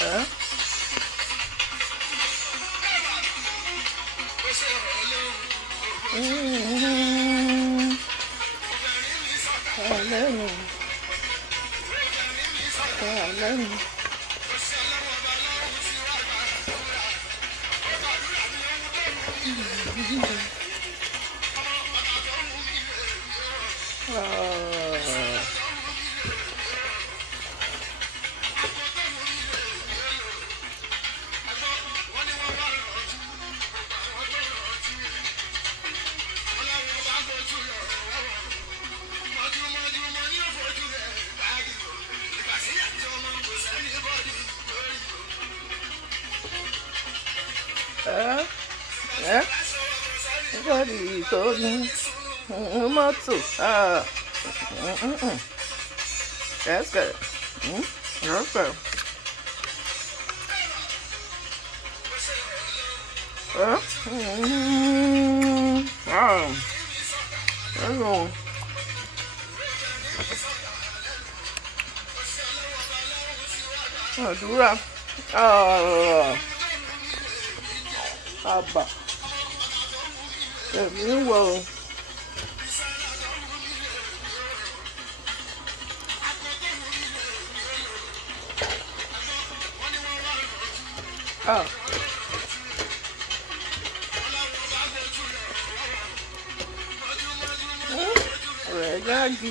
Ẹ́ ọ̀lẹ́nu ọ̀lẹ́nu. Ẹ́ ẹ́ bọ́dì tó ní mọ́tò. That's good. That's good. Àdúrà. Àbà. Èmi ń wọ̀ ọ́. Rẹ̀ gáàgì.